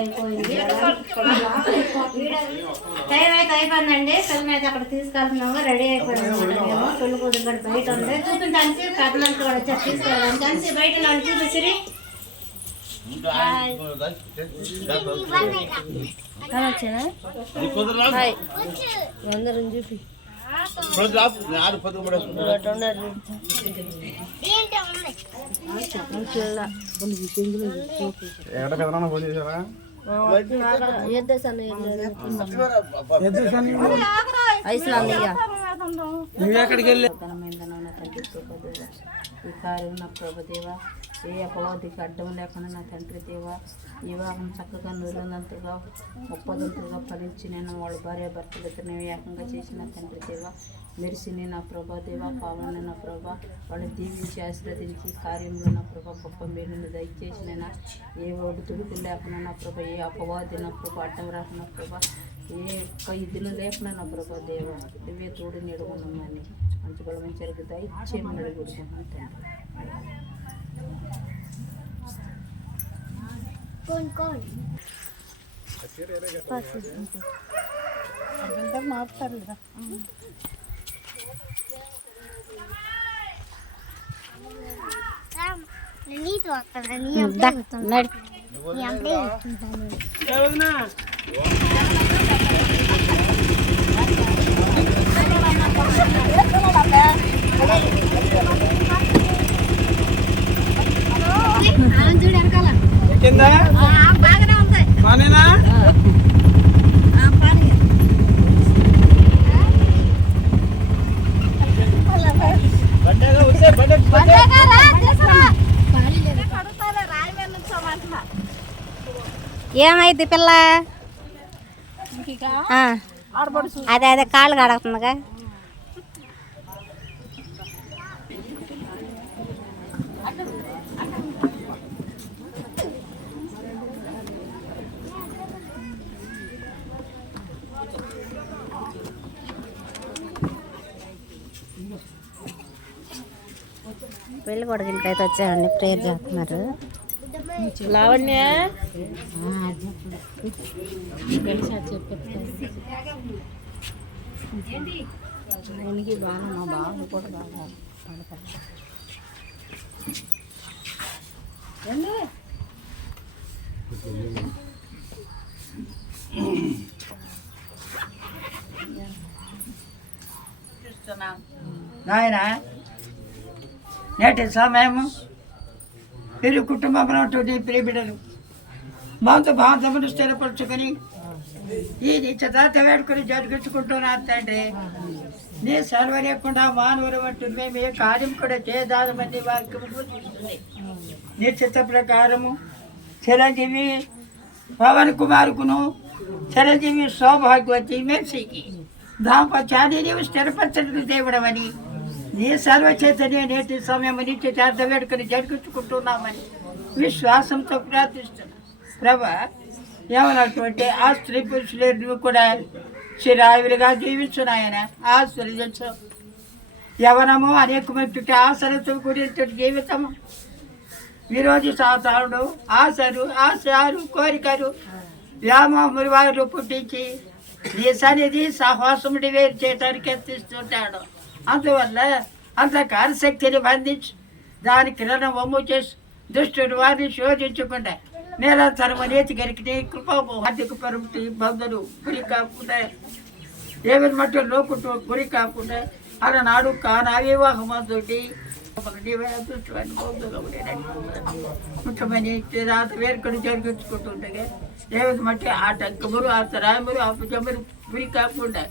అయిపోయింది. టైం అయితే అయిపోయిందండి. పిల్లలు అయితే అక్కడ తీసుకెళ్తున్నాము. రెడీ అయిపోయాము మేము. పెళ్ళి కూతురు కూడా బయట ఉంది. చూపించడానికి పెద్దలంతా కూడా వచ్చారు. తీసుకెళ్ళడానికి కలిసి బయట నన్ను చూపించిరి అందరం చూపి. ఎక్కడ పెదనాన్న ఫోన్ చేశారా ఐస్లాండ్ ఈ కార్యం నా ప్రభుదేవ ఏ అపవాదికి అడ్డం లేకుండా నా తండ్రి దేవ ఈ వివాహం చక్కగా నూరంతంతుగా ముప్పదంతులుగా ఫలించి నేను వాళ్ళ భార్య భర్తలతో ఏకంగా చేసిన తండ్రి దేవ మెరిసిని నా ప్రభా దేవ పావని నా ప్రభా వాళ్ళు దీవించి ఆశీర్వదించి కార్యంలో నా ప్రభా గొప్ప మేలుని దయచేసి నేను ఏ ఒడి తుడుకు లేకుండా నా ప్రభా ఏ అపవాది నా ప్రభా అడ్డం రాకుండా ప్రభా ఏ ఒక్క ఇదిలో లేకుండా నా ప్రభా దేవ ఇవే తోడు నీడుకున్నామని మంచి మంచి దయచేయమని అడుగుతున్నాను తండ్రి నీతో వస్తాను నీ అబ్బాయి నీ అబ్బాయి ఏమైంది పిల్ల? ఆ. అదే అదే కాళ్ళు కడుగుతుందిగా పెళ్ళి కొడుకు ఇంటికైతే వచ్చామండి ప్రేయర్ చేస్తున్నారు. లావణ్య? ఆయనకి బాగా మా బాబు కూడా బాగా పడతాడు నాయన? నేటి సమయము వీరి కుటుంబంలో ఉంటుంది ప్రియ బిడ్డలు మాతో స్థిరపరచుకొని ఈ నిత్యదాత వేడుకొని జరిగించుకుంటున్నా తండ్రి. నీ సర్వ లేకుండా మానవులు అంటుంది మేము ఏ కార్యం కూడా చేయదామని వారికి సూచిస్తుంది. నీ చిత్త ప్రకారము చిరంజీవి పవన్ కుమార్కును చిరంజీవి సౌభాగ్యవతి మెర్సీకి దాంపత్యాన్ని నీవు స్థిరపరచడానికి దేవుడమని నీ సర్వచేతనే నేటి సమయం నిత్య చేత వేడుకని జరిగించుకుంటున్నామని విశ్వాసంతో ప్రార్థిస్తున్నాను ప్రభా ఏమన్నటువంటి ఆ స్త్రీ పురుషులు కూడా చిరాయులుగా జీవించున్నాయన ఆశ్రయించు యవనము అనేకమైనటువంటి ఆశలతో కూడినటువంటి జీవితము. విరోధి సాతానుడు ఆశలు ఆశలు కోరికలు వ్యామోహములు వారు పుట్టించి నీ సన్నిధి సహవాసముడి వేరు చేయటానికి ఎత్తిస్తుంటాడు అందువల్ల అంధకార శక్తిని బంధించి దాని కిరణం వమ్ము చేసి దుష్టుడు వారిని శోధించకుండా నిరంతరము నేతి గరికి కృపము ఆర్థిక పరుపుటి బంధులు గురి కాకుండా ఏమైనా మట్టు లోకుటు గురి కాకుండా అలనాడు కాన అవివాహమంతోటి ముఖ్యమని రాత వేరుకొని జరిగించుకుంటుండగా ఏమైనా మట్టి ఆటంకములు అంతరాయములు అపజములు గురి కాకుండా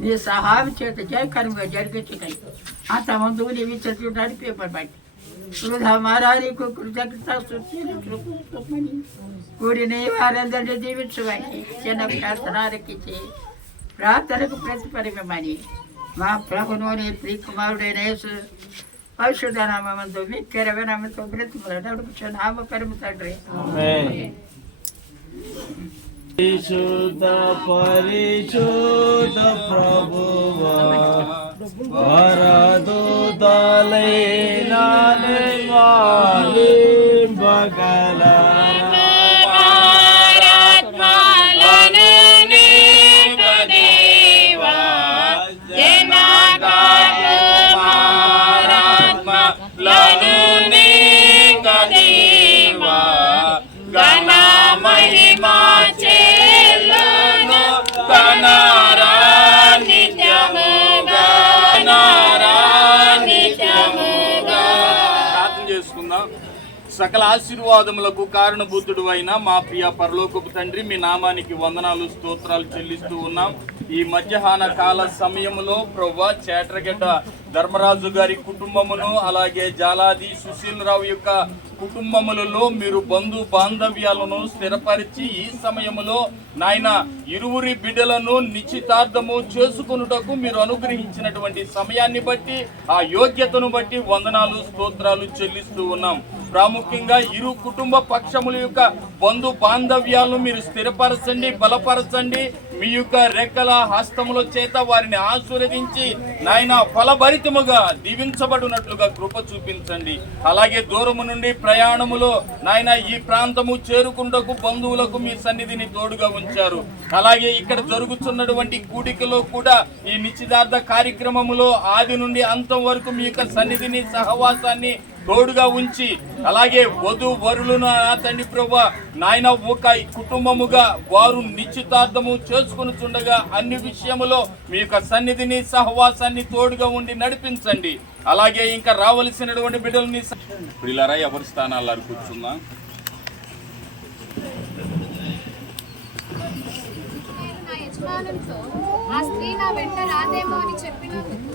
ये साहब చేత जय करूँगा जर के चिकन। आता हम दूर ये चतु डाल पेपर बाट रोज हमारा रे को कृतज्ञता सोची रे को मनी कोरी नहीं आनंद दे जीवित सुवाई जन प्रार्थना रखी छे प्रार्थना को प्रतिपर में मानी माँ प्रभु नो रे प्री कुमार रे रे ಪರಿಶುದ್ಧ ನಾಮ ಒಂದು ಮಿಕ್ಕರವೇ ನಮ್ಮ ತೊಂದರೆ ತುಂಬ ದೊಡ್ಡ ಹುಡುಗ ನಾಮ ಕರ್ಮ ತಡ್ರಿ ಆಮೇನ್ పరిశుద్ధ పరిశుద్ధ ప్రభువా వరదూతలైన బగల సకల ఆశీర్వాదములకు కారణభూతుడు అయిన మా ప్రియ పరలోకపు తండ్రి మీ నామానికి వందనాలు స్తోత్రాలు చెల్లిస్తూ ఉన్నాం. ఈ మధ్యాహ్న కాల సమయంలో ప్రవ్వా చేటరగడ్డ ధర్మరాజు గారి కుటుంబమును అలాగే జాలాది సుశీలరావు యొక్క కుటుంబములలో మీరు బంధు బాంధవ్యాలను స్థిరపరిచి ఈ సమయంలో నాయన ఇరువురి బిడ్డలను నిశ్చితార్థము చేసుకున్నటకు మీరు అనుగ్రహించినటువంటి సమయాన్ని బట్టి ఆ యోగ్యతను బట్టి వందనాలు స్తోత్రాలు చెల్లిస్తూ ఉన్నాం. ప్రాముఖ్యంగా ఇరు కుటుంబ పక్షముల యొక్క బంధు బాంధవ్యాలను మీరు స్థిరపరచండి బలపరచండి. మీ యొక్క రెక్కల హస్తముల చేత వారిని ఆశీర్వదించి నాయన ఫలభరితముగా దీవించబడినట్లుగా కృప చూపించండి. అలాగే దూరము నుండి ప్రయాణములో నాయన ఈ ప్రాంతము చేరుకుంటకు బంధువులకు మీ సన్నిధిని తోడుగా ఉంచారు. అలాగే ఇక్కడ జరుగుతున్నటువంటి కూడికలో కూడా ఈ నిశ్చితార్థ కార్యక్రమములో ఆది నుండి అంతం వరకు మీ యొక్క సన్నిధిని సహవాసాన్ని తోడుగా ఉంచి అలాగే వధు వరులను తండ్రి ప్రభా నాయన ఒక కుటుంబముగా వారు నిశ్చితార్థము చేసుకుని చుండగా అన్ని విషయములో మీ యొక్క సన్నిధిని సహవాసాన్ని తోడుగా ఉండి నడిపించండి. అలాగే ఇంకా రావలసినటువంటి బిడ్డలని పిల్లరా ఎవరి స్థానాల్లో కూర్చుందాం? ఆ స్త్రీ నా వెంట రాదేమో అని చెప్పినందుకు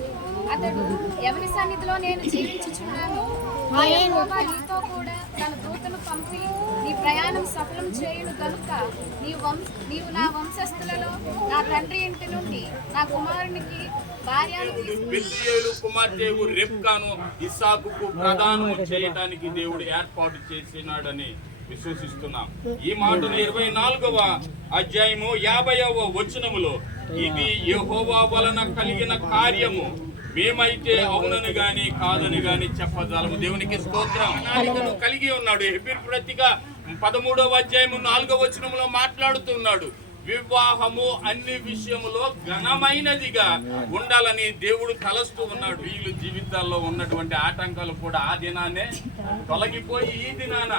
అతడు ఎవరి సన్నిధిలో నేను జీవించుచున్నాను నీతో కూడా తన దూతను పంపి నీ ప్రయాణం సఫలం చేయును గనుక నీ వంశ నీవు నా వంశస్థులలో నా తండ్రి ఇంటి నుండి నా కుమారునికి చేయటానికి దేవుడు ఏర్పాటు చేసినాడని విశ్వసిస్తున్నాం. ఈ మాటను ఇరవై నాలుగవ అధ్యాయము యాభైవ వచనములో ఇది యెహోవా వలన కలిగిన కార్యము మేమైతే అవునని గాని కాదని గాని చెప్పజాలము దేవునికి స్తోత్రం. కలిగి ఉన్నాడు. హెబిర్ ప్రతిగా పదమూడవ అధ్యాయము నాలుగవ వచనములో మాట్లాడుతున్నాడు. వివాహము అన్ని విషయములో ఘనమైనదిగా ఉండాలని దేవుడు తలస్తూ ఉన్నాడు. వీళ్ళు జీవితాల్లో ఉన్నటువంటి ఆటంకాలు కూడా ఆ దినానే తొలగిపోయి ఈ దినాన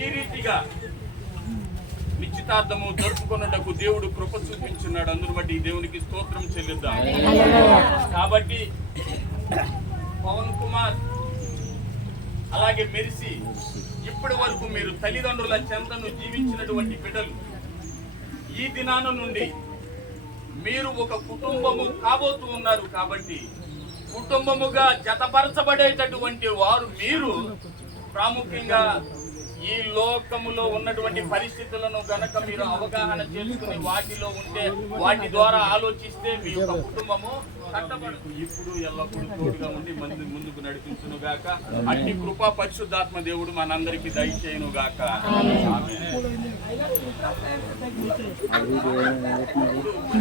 ఈ రీతిగా నిశ్చితార్థము జరుపుకున్నటకు దేవుడు కృప చూపించున్నాడు. అందును బట్టి ఈ దేవునికి స్తోత్రం చెల్లిద్దాం. కాబట్టి పవన్ కుమార్ అలాగే మెరిసి ఇప్పటి వరకు మీరు తల్లిదండ్రుల చెంతను జీవించినటువంటి బిడ్డలు. ఈ దినాన నుండి మీరు ఒక కుటుంబము కాబోతూ ఉన్నారు కాబట్టి కుటుంబముగా జతపరచబడేటటువంటి వారు మీరు ప్రాముఖ్యంగా ఈ లోకములో ఉన్నటువంటి పరిస్థితులను గనక మీరు అవగాహన చేసుకుని వాటిలో ఉంటే వాటి ద్వారా ఆలోచిస్తే మీ యొక్క కుటుంబము కట్టబడదు ఇప్పుడు ఎల్లప్పుడూ తోడుగా ఉండి మంది ముందుకు నడిపించును గాక. అట్టి కృపా పరిశుద్ధాత్మ దేవుడు మనందరికీ దయచేయును గాక.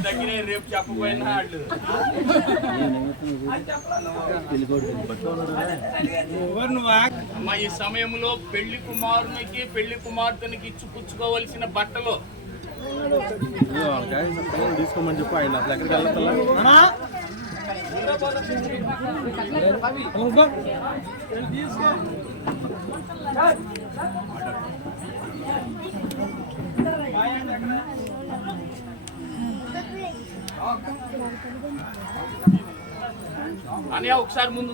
దగ్గరే రేపు చెప్పబోయినా వాళ్ళు అమ్మ ఈ సమయంలో పెళ్ళి కుమారునికి పెళ్ళి కుమార్తెనికి ఇచ్చి పుచ్చుకోవలసిన బట్టలు తీసుకోమని చెప్పు ఆయన వెళ్ళట్లా అని ఒకసారి ముందు.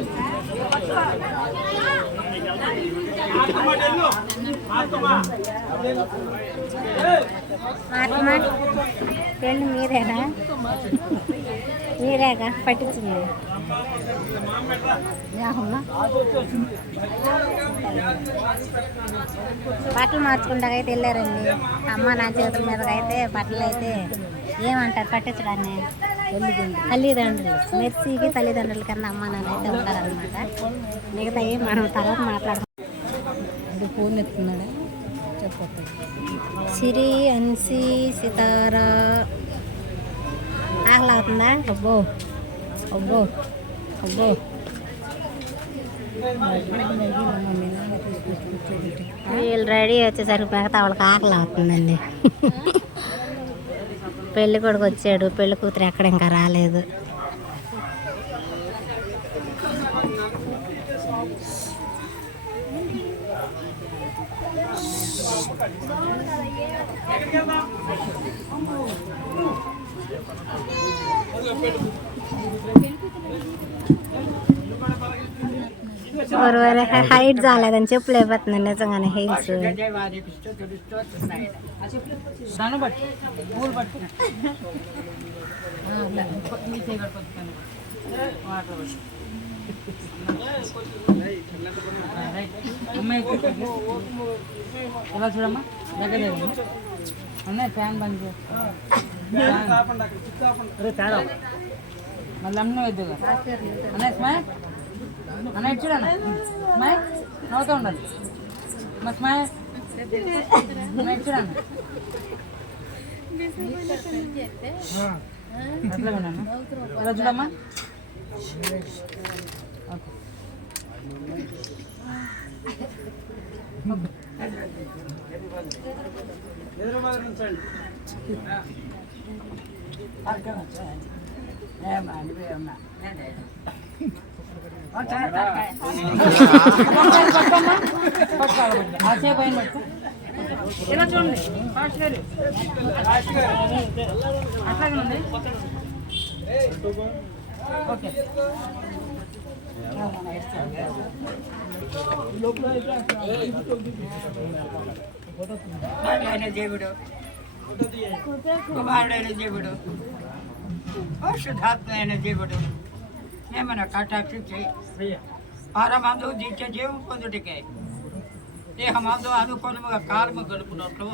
మహాత్మా పెళ్ళి మీరేనా? మీరేగా? పట్టించింది. బట్టలు మార్చుకుంటాక అయితే వెళ్ళారండి. అమ్మ నా చేతుల మీద అయితే బట్టలు అయితే ఏమంటారు పట్టించడాన్ని? తల్లిదండ్రులు. మెర్సీకి తల్లిదండ్రుల కన్నా అమ్మ నాన్న అయితే ఉంటారనమాట మిగతా ఏం మనం తర్వాత మాట్లాడుకుంటాం ఫోన్ ఎత్తున్నాడా? సిరి అన్సి సితారా. ఆకలి అవుతుందా? అబ్బో. అబ్బో. అబ్బో. వీళ్ళు రెడీ వచ్చేసరికి మిగతా వాళ్ళకి ఆకలి అవుతుందండి పెళ్ళి కొడుకు వచ్చాడు పెళ్ళి కూతురు ఎక్కడ ఇంకా రాలేదు. ఎవరు వేరే హైట్ చాలేదని చెప్పు లేకపోతుందండి నిజంగానే హీల్స్ ఇలా చూడమ్మా దగ్గర దగ్గర ఉన్నాయి ఫ్యాన్ బంద్ చేయ తేడా మళ్ళీ అమ్మ వద్దుగా అన్నయ్య స్మైల్ అన్నయ్య చూడన్న మై నవ్వుతూ ఉండాలి మా స్మైల్ అన్నయ్య చూడన్న అట్లా వినమ్మా ఇలా చూడమ్మా. ఇలా చూడండి ఫాస్ట్ గారు అట్లాగే ఉంది ఓకే ఆయన దేవుడు కుమారుడైన దేవుడు పరిశుద్ధాత్మ అయిన దేవుడు ఏమైనా కటాక్షించి పరమందు నిత్య జీవం పొందుటికే దేహమందు అనుకూలముగా కాలము గడుపునట్లు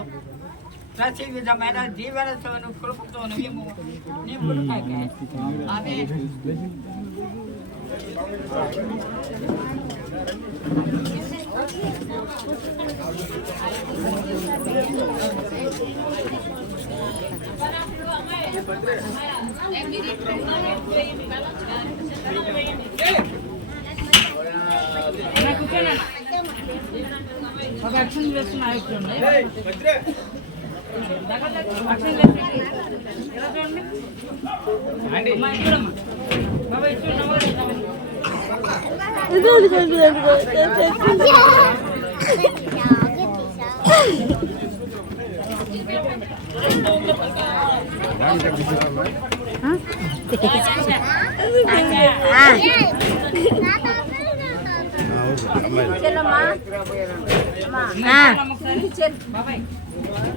ప్రతి విధమైన జీవనత్వను కృపతో మేము నింపుడు ఆమె ఇలా కూర్చోండి అన్న. ఒక యాక్షన్ వేస్తున్న యాక్షన్ ఇది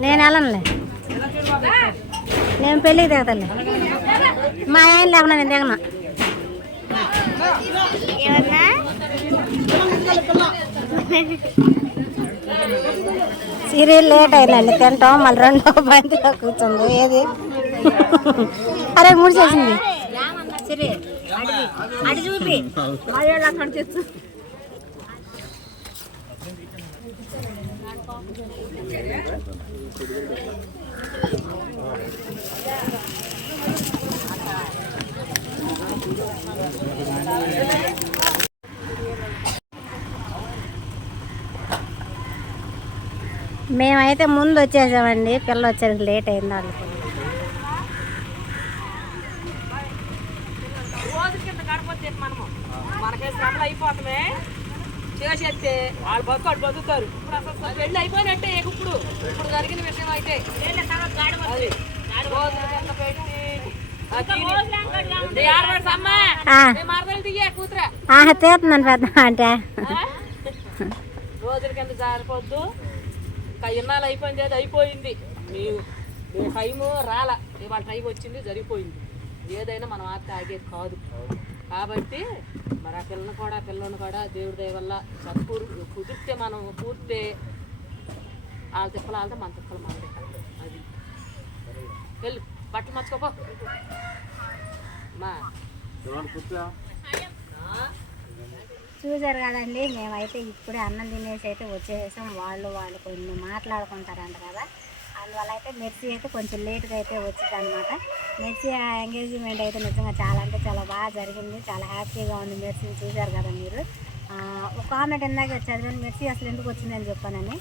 నేను వెళ్ళనులే. నేను పెళ్ళికి దిగతలే మా ఆయన లేకుండా నేను దిగను. సీరియల్ లేట్ అయిందండి. తింటాం మళ్ళీ రెండో బంతిలో కూర్చుంది. ఏది? అరే మూడు చేసింది. అడి అక్కడ తెచ్చు మేమైతే ముందు వచ్చేసామండి. పిల్ల వచ్చేసరికి లేట్ అయింది చేసేస్తే వాళ్ళు బతుకు వాళ్ళు బతుకుతారు. ఇప్పుడు అసలు పెళ్ళి అయిపోయినట్టే ఇప్పుడు. ఇప్పుడు జరిగిన విషయం అయితే. తీస్తున్నాను పెద్ద అంటే? రోజుల కింద జారిపోద్దు? ఇన్నాళ్ళు అయిపోయింది అది అయిపోయింది. మీ మీ టైము రాల. ఇవాళ టైం వచ్చింది జరిగిపోయింది ఏదైనా మనం ఆత్త ఆగేది కాదు. కాబట్టి మరి ఆ పిల్లని కూడా పిల్లని కూడా దేవుడి దయ వల్ల సత్కూరు కుదిరితే మనం కూర్తే వాళ్ళ తిప్పలు వాళ్ళతో మన తిప్పలు మన అది. వెళ్ళు బట్టలు మర్చుకోపో. మా. చూసారు కదండి మేమైతే ఇప్పుడే అన్నం తినేసి అయితే వచ్చేసాం వాళ్ళు వాళ్ళు కొన్ని మాట్లాడుకుంటారంట కదా అందువల్ల అయితే మెర్సీ అయితే కొంచెం లేట్గా అయితే వచ్చింది అనమాట మెర్సీ ఎంగేజ్మెంట్ అయితే నిజంగా చాలా అంటే చాలా బాగా జరిగింది. చాలా హ్యాపీగా ఉంది మెర్సీని చూశారు కదా మీరు. ఒక కామెంట్ ఇందాక చదివాను మెర్సీ అసలు ఎందుకు వచ్చిందని చెప్పానని.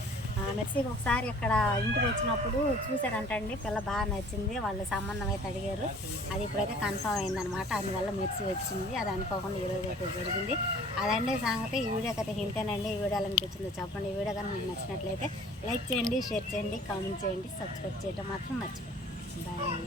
మెర్సీకి ఒకసారి ఇక్కడ ఇంటికి వచ్చినప్పుడు చూశారంటండి పిల్ల బాగా నచ్చింది వాళ్ళు సంబంధం అయితే అడిగారు. అది ఇప్పుడైతే కన్ఫర్మ్ అయిందనమాట అందువల్ల మెర్సీ వచ్చింది అది అనుకోకుండా ఈరోజు అయితే జరిగింది. అదండి సంగతి ఈ వీడియోకి అయితే హింతేనండి ఈ వీడియో అనిపించిందో చెప్పండి. ఈ వీడియో కానీ మీకు నచ్చినట్లయితే లైక్ చేయండి షేర్ చేయండి కామెంట్ చేయండి సబ్స్క్రైబ్ చేయడం మాత్రం మర్చిపోయి బాయ్.